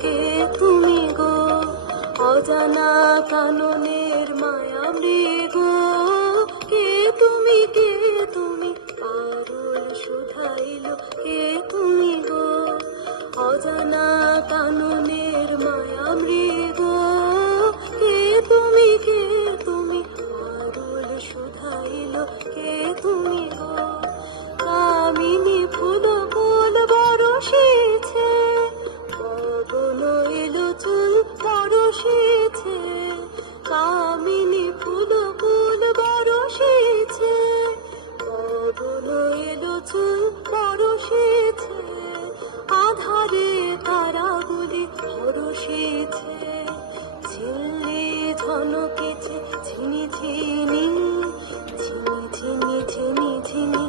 কে তুমি গো, অজানা কাননের মায়া মৃগ, কে তুমি, কে তুমি, পারুল শুধাইল কে তুমি গো, অজানা কাননের মায়া মৃগ, কে তুমি, কে তুমি, পারুল শুধাইল কে তুমি গো। কামিনী ফুল ফুল বরষেছে, পবন এলো চুল বরষেছে, কামিনী ফুল ফুল বরষেছে, পবন এলো চুল বরষেছে, আধারে তারাগুলি হরষেছে, ঝিল্লি ঝনকেছে ঝিনি ঝিনি, ঝিনি ঝিনি ঝিনি ঝিনি